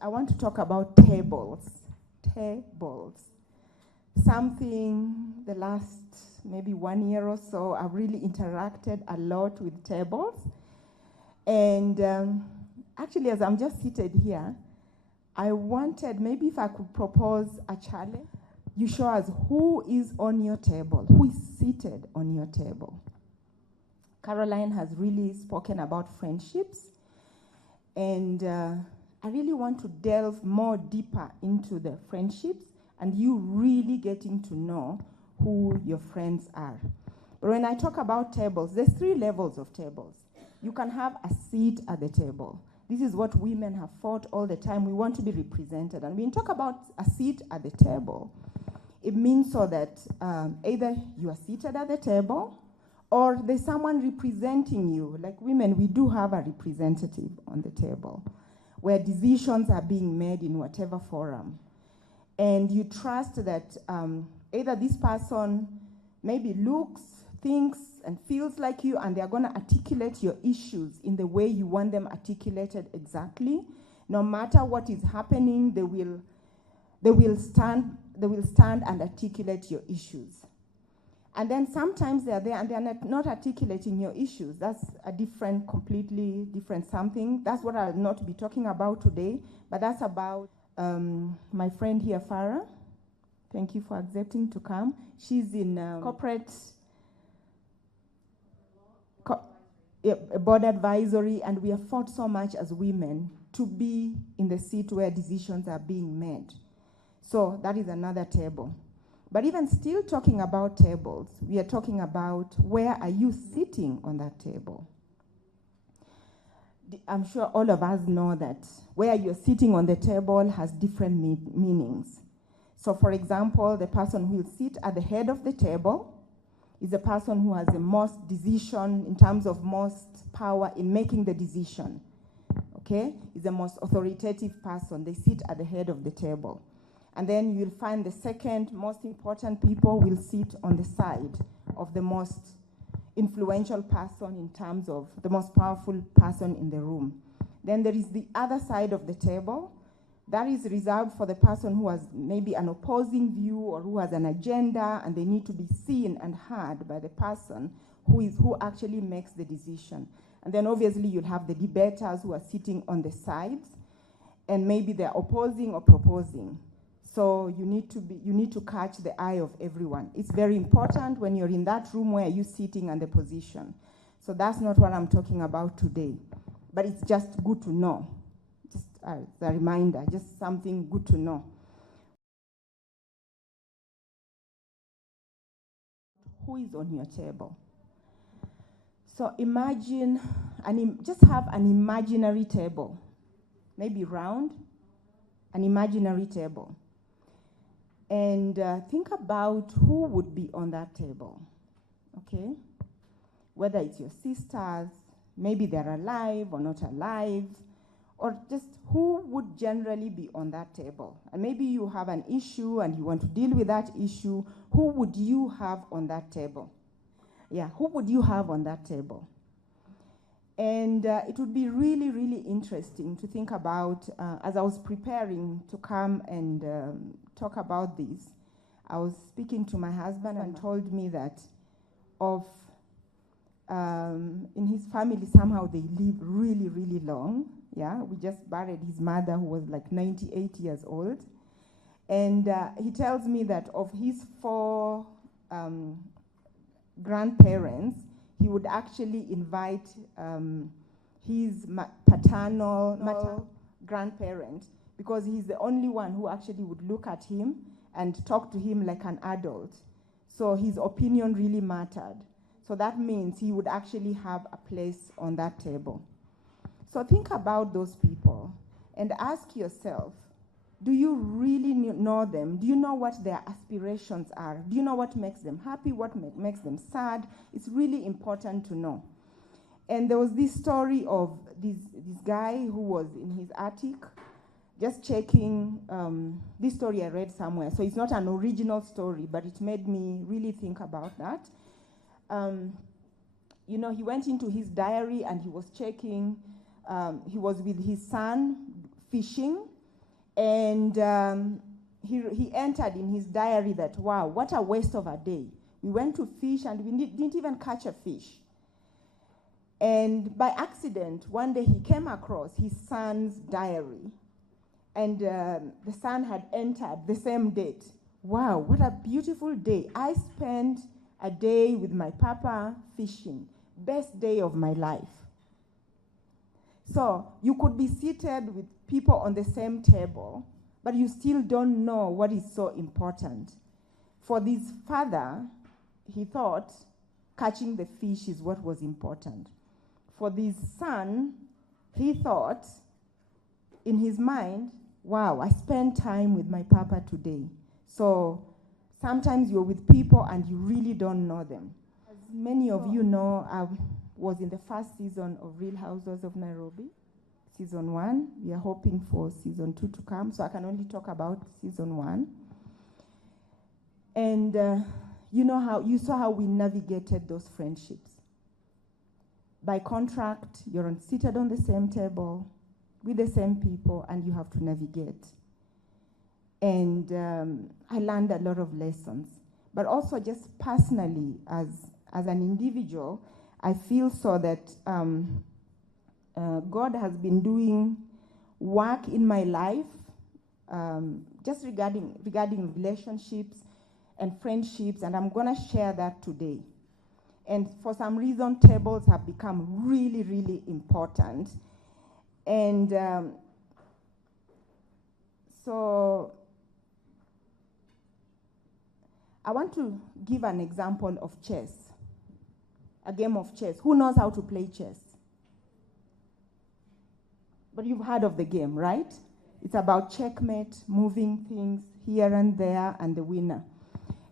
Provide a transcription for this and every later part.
I want to talk about tables. Tables. Something the last maybe 1 year or so, I've really interacted a lot with tables. And actually, as I'm just seated here, I wanted, maybe if I could propose a challenge, you show us who is on your table, who is seated on your table. Caroline has really spoken about friendships, and I really want to delve more deeper into the friendships and you really getting to know who your friends are. But when I talk about tables, there's 3 levels of tables. You can have a seat at the table. This is what women have fought all the time. We want to be represented. And when you talk about a seat at the table, it means so that either you are seated at the table or there's someone representing you. Like women, we do have a representative on the table where decisions are being made in whatever forum. And you trust that either this person maybe looks, thinks, and feels like you, and they're going to articulate your issues in the way you want them articulated exactly. No matter what is happening, they will stand and articulate your issues. And then sometimes they're there and they're not articulating your issues. That's a completely different something. That's what I'll not be talking about today, but that's about my friend here, Farah. Thank you for accepting to come. She's in corporate board advisory, and we have fought so much as women to be in the seat where decisions are being made. So that is another table. But even still talking about tables, we are talking about where are you sitting on that table. I'm sure all of us know that where you're sitting on the table has different meanings. So for example, the person who will sit at the head of the table is the person who has the most decision in terms of most power in making the decision. Okay? Is the most authoritative person. They sit at the head of the table. And then you'll find the second most important people will sit on the side of the most influential person in terms of the most powerful person in the room. Then there is the other side of the table. That is reserved for the person who has maybe an opposing view or who has an agenda, and they need to be seen and heard by the person who actually makes the decision. And then obviously you'll have the debaters who are sitting on the sides, and maybe they're opposing or proposing. So you need to catch the eye of everyone. It's very important when you're in that room where you're sitting and the position. So that's not what I'm talking about today. But it's just good to know. Just as a reminder, just something good to know. Who is on your table? So imagine, just have an imaginary table. Maybe round, an imaginary table. And think about who would be on that table, okay? Whether it's your sisters, maybe they're alive or not alive, or just who would generally be on that table. And maybe you have an issue and you want to deal with that issue. Who would you have on that table? Yeah, who would you have on that table? And it would be really, really interesting to think about, as I was preparing to come and talk about this, I was speaking to my husband and told me that in his family, somehow they live really, really long. Yeah, we just buried his mother who was like 98 years old. And he tells me that of his 4 grandparents, he would actually invite his paternal grandparent, because he's the only one who actually would look at him and talk to him like an adult. So his opinion really mattered. So that means he would actually have a place on that table. So think about those people and ask yourself, do you really know them? Do you know what their aspirations are? Do you know what makes them happy, what makes them sad? It's really important to know. And there was this story of this guy who was in his attic, just checking, this story I read somewhere, so it's not an original story, but it made me really think about that. He went into his diary and he was checking, he was with his son, fishing, and he entered in his diary that, wow, what a waste of a day. We went to fish and we didn't even catch a fish. And by accident, one day he came across his son's diary, and the son had entered the same date. Wow, what a beautiful day. I spent a day with my papa fishing. Best day of my life. So you could be seated with people on the same table, but you still don't know what is so important. For this father, he thought catching the fish is what was important. For this son, he thought in his mind, wow, I spent time with my papa today. So sometimes you're with people and you really don't know them. As many of you know, I was in the first season of Real Housewives of Nairobi, season 1. We are hoping for season 2 to come, so I can only talk about season 1. And you saw how we navigated those friendships. By contract, you're seated on the same table with the same people, and you have to navigate. And I learned a lot of lessons. But also just personally, as an individual, I feel so that God has been doing work in my life, just regarding relationships and friendships, and I'm going to share that today. And for some reason, tables have become really, really important. And so I want to give an example of chess, a game of chess. Who knows how to play chess? But you've heard of the game, right? It's about checkmate, moving things here and there, and the winner.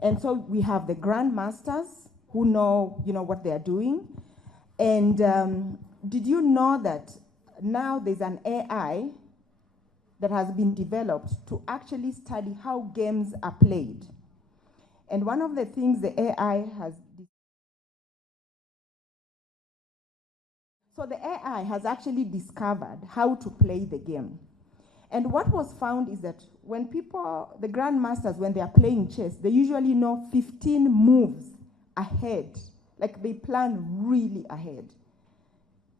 And so we have the grandmasters who know, what they are doing. And did you know that now there's an AI that has been developed to actually study how games are played? And one of the things the AI has... So the AI has actually discovered how to play the game. And what was found is that when the grandmasters, when they are playing chess, they usually know 15 moves ahead. Like they plan really ahead.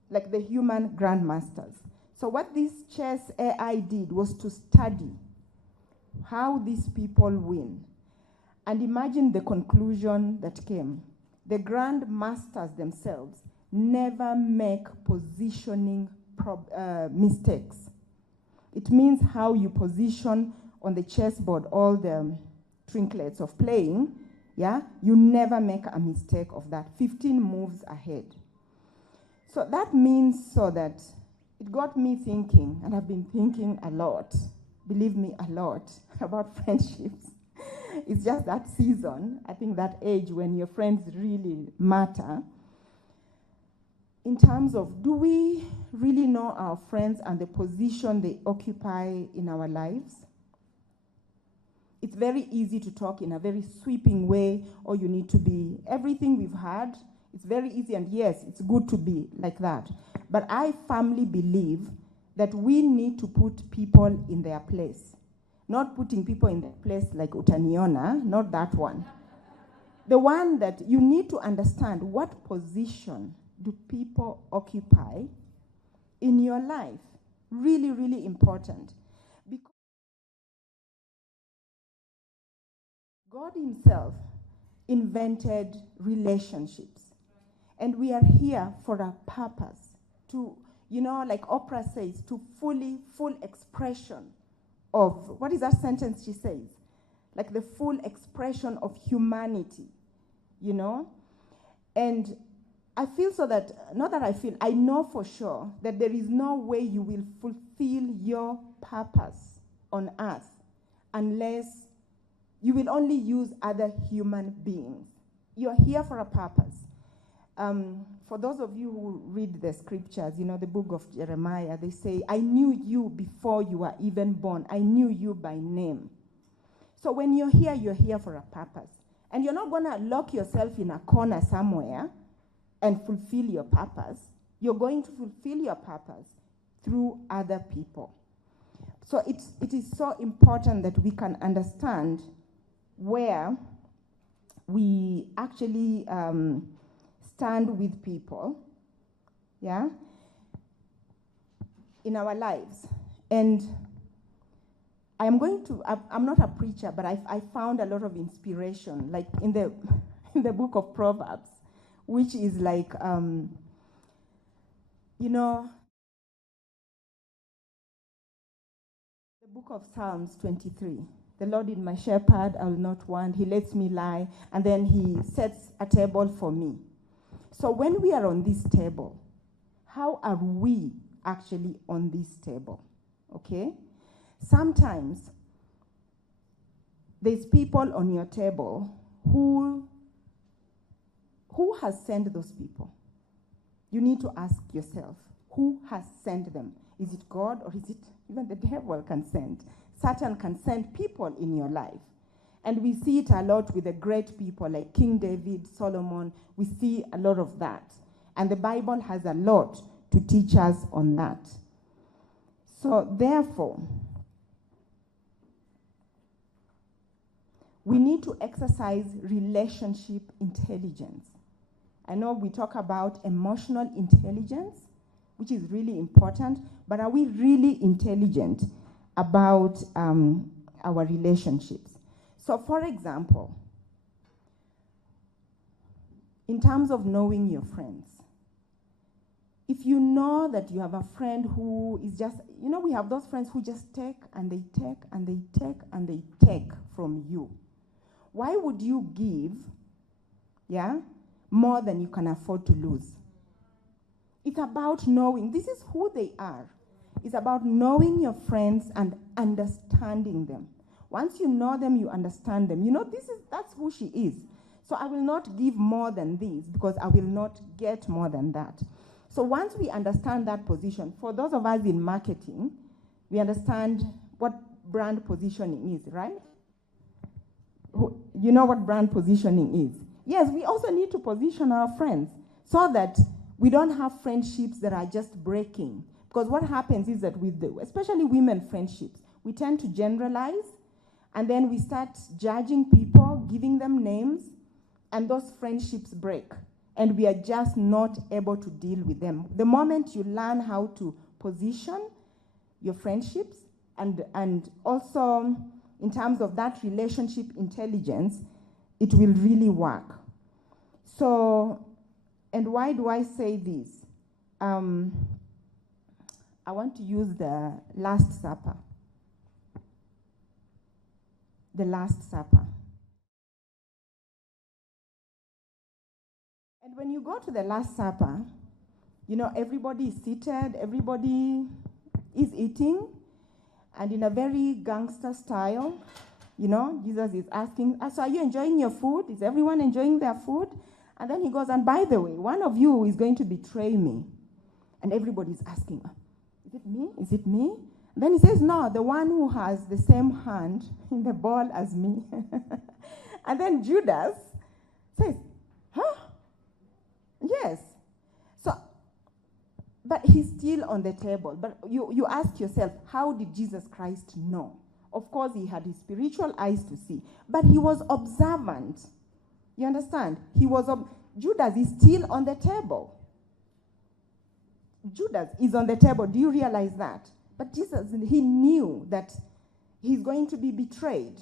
Like the human grandmasters. So what this chess AI did was to study how these people win. And imagine the conclusion that came. The grandmasters themselves never make positioning mistakes. It means how you position on the chessboard all the trinkets of playing, yeah? You never make a mistake of that. 15 moves ahead. So that means so that it got me thinking, and I've been thinking a lot, believe me, a lot, about friendships. It's just that season, I think that age when your friends really matter. In terms of, do we really know our friends and the position they occupy in our lives? It's very easy to talk in a very sweeping way, or you need to be everything we've had. It's very easy, and yes, it's good to be like that. But I firmly believe that we need to put people in their place. Not putting people in their place like Utaniona, not that one. The one that you need to understand, what position do people occupy in your life? Really, really important. Because God himself invented relationships. And we are here for a purpose. To, like Oprah says, to full expression of, what is that sentence she says? Like the full expression of humanity, And I feel so that, not that I feel, I know for sure that there is no way you will fulfill your purpose on earth unless you will only use other human beings. You're here for a purpose. For those of you who read the scriptures, the book of Jeremiah, they say, I knew you before you were even born. I knew you by name. So when you're here for a purpose. And you're not going to lock yourself in a corner somewhere and fulfill your purpose. You're going to fulfill your purpose through other people. So it is so important that we can understand where we actually stand with people, yeah, in our lives. And I'm not a preacher, but I found a lot of inspiration, like in the in the book of Proverbs, which is like, you know, the book of Psalms 23. The Lord is my shepherd, I will not want. He lets me lie, and then he sets a table for me. So when we are on this table, how are we actually on this table? Okay? Sometimes there's people on your table who has sent those people. You need to ask yourself, who has sent them? Is it God, or is it even the devil can send? Satan can send people in your life. And we see it a lot with the great people like King David, Solomon. We see a lot of that. And the Bible has a lot to teach us on that. So therefore, we need to exercise relationship intelligence. I know we talk about emotional intelligence, which is really important, but are we really intelligent about our relationships? So for example, in terms of knowing your friends, if you know that you have a friend who is just, we have those friends who just take and they take and they take and they take from you. Why would you give, more than you can afford to lose? It's about knowing. This is who they are. It's about knowing your friends and understanding them. Once you know them, you understand them. That's who she is. So I will not give more than this because I will not get more than that. So once we understand that position, for those of us in marketing, we understand what brand positioning is, right? You know what brand positioning is. Yes, we also need to position our friends so that we don't have friendships that are just breaking. Because what happens is that especially women friendships, we tend to generalize, and then we start judging people, giving them names, and those friendships break. And we are just not able to deal with them. The moment you learn how to position your friendships, and also in terms of that relationship intelligence, it will really work. So, and why do I say this? I want to use the Last Supper. The Last Supper. And when you go to the Last Supper, everybody is seated, everybody is eating, and in a very gangster style, Jesus is asking, so are you enjoying your food? Is everyone enjoying their food? And then he goes, and by the way, one of you is going to betray me. And everybody is asking, is it me? Is it me? And then he says, no, the one who has the same hand in the ball as me. And then Judas says, huh? Yes. So, but he's still on the table. But you ask yourself, how did Jesus Christ know? Of course, he had his spiritual eyes to see, but he was observant. You understand? Judas is still on the table. Judas is on the table. Do you realize that? But Jesus, he knew that he's going to be betrayed.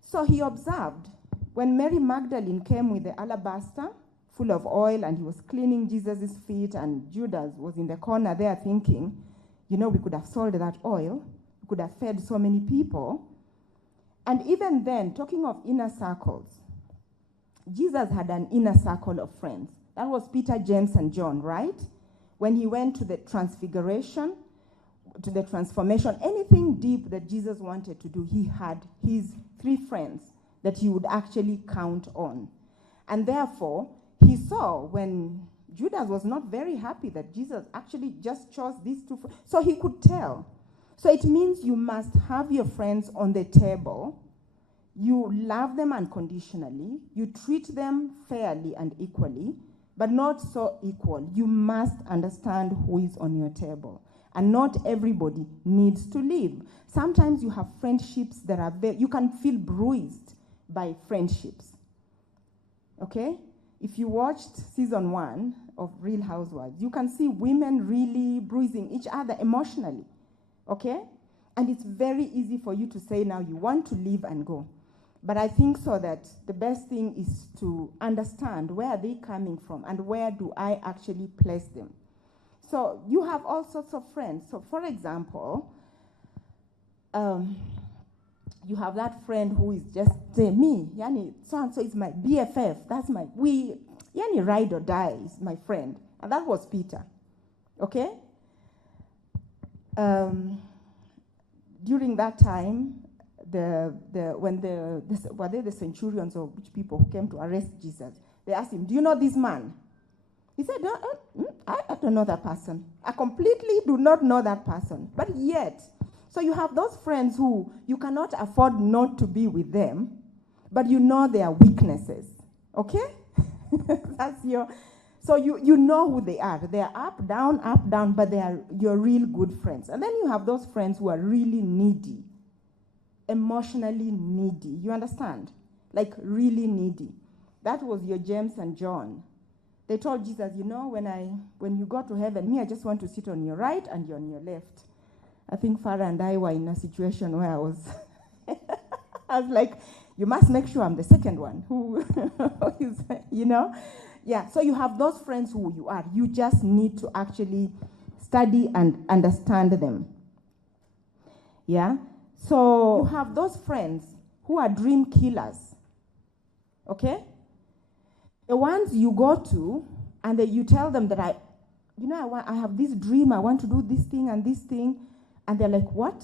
So he observed. When Mary Magdalene came with the alabaster full of oil and he was cleaning Jesus' feet, and Judas was in the corner there thinking, we could have sold that oil. We could have fed so many people. And even then, talking of inner circles, Jesus had an inner circle of friends. That was Peter, James, and John, right? When he went to the transfiguration, to the transformation, anything deep that Jesus wanted to do, he had his 3 friends that he would actually count on. And therefore, he saw when Judas was not very happy that Jesus actually just chose these 2 friends. So he could tell. So it means you must have your friends on the table. You love them unconditionally. You treat them fairly and equally, but not so equal. You must understand who is on your table. And not everybody needs to leave. Sometimes you have friendships that are you can feel bruised by friendships. Okay? If you watched season 1 of Real Housewives, you can see women really bruising each other emotionally. Okay? And it's very easy for you to say now you want to leave and go. But I think so that the best thing is to understand where are they coming from and where do I actually place them. So you have all sorts of friends. So for example, you have that friend who is just me, yani so-and-so is my BFF, that's my, yani ride or die is my friend. And that was Peter, okay? During that time, when were they the centurions or which people who came to arrest Jesus, they asked him, do you know this man? He said, no, I don't know that person. I completely do not know that person. But yet, so you have those friends who you cannot afford not to be with them, but you know their weaknesses, okay? That's your, so you know who they are. They are up, down, but they are your real good friends. And then you have those friends who are really needy, emotionally needy. You understand? Like really needy. That was your James and John. They told Jesus, you know, when you go to heaven, me, I just want to sit on your right and you're on your left. I think Farah and I were in a situation where I was like, you must make sure I'm the second one who is, you know. Yeah, so you have those friends who you are. You just need to actually study and understand them. Yeah, so you have those friends who are dream killers, okay? The ones you go to and you tell them that I have this dream, I want to do this thing and this thing, and they're like, what?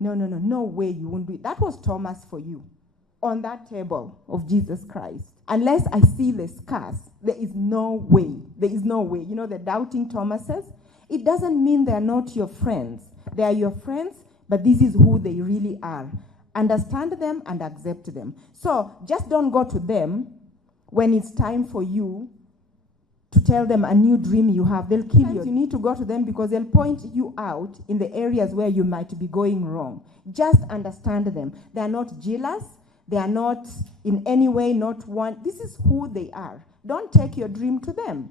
No way you won't do it. That was Thomas for you on that table of Jesus Christ. Unless I see the scars, there is no way. There is no way. You know, the doubting Thomases, it doesn't mean they're not your friends. They are your friends, but this is who they really are. Understand them and accept them. So just don't go to them when it's time for you to tell them a new dream you have. They'll kill you. You need to go to them because they'll point you out in the areas where you might be going wrong. Just understand them. They are not jealous. They are not in any way not one. This is who they are. Don't take your dream to them.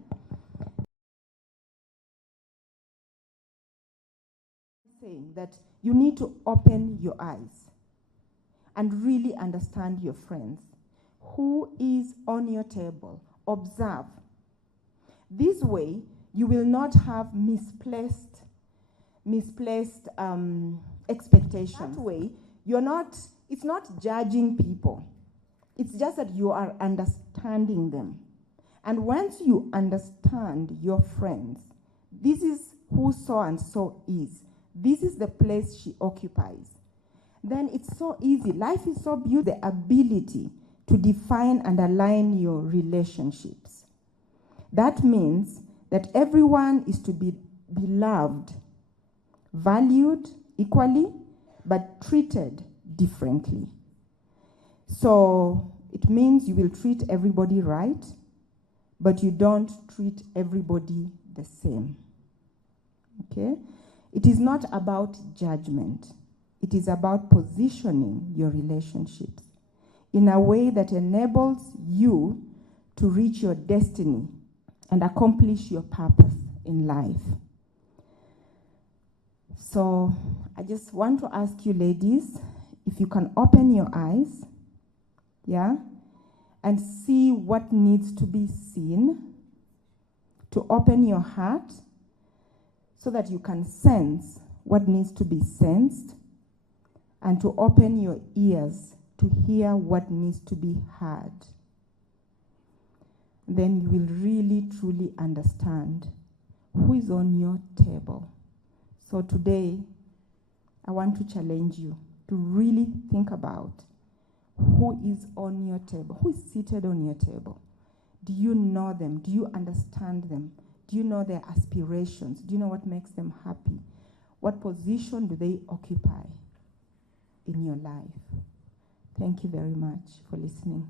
Saying that you need to open your eyes and really understand your friends. Who is on your table? Observe. This way, you will not have misplaced expectations. That way, it's not judging people. It's just that you are understanding them. And once you understand your friends, this is who so-and-so is. This is the place she occupies. Then it's so easy. Life is so beautiful. The ability to define and align your relationships. That means that everyone is to be beloved, valued equally, but treated differently. So it means you will treat everybody right, but you don't treat everybody the same. Okay? It is not about judgment. It is about positioning your relationships in a way that enables you to reach your destiny and accomplish your purpose in life. So I just want to ask you ladies, if you can open your eyes, yeah, and see what needs to be seen, to open your heart so that you can sense what needs to be sensed, and to open your ears to hear what needs to be heard. Then you will really, truly understand who is on your table. So today, I want to challenge you to really think about who is on your table, who is seated on your table. Do you know them? Do you understand them? Do you know their aspirations? Do you know what makes them happy? What position do they occupy in your life? Thank you very much for listening.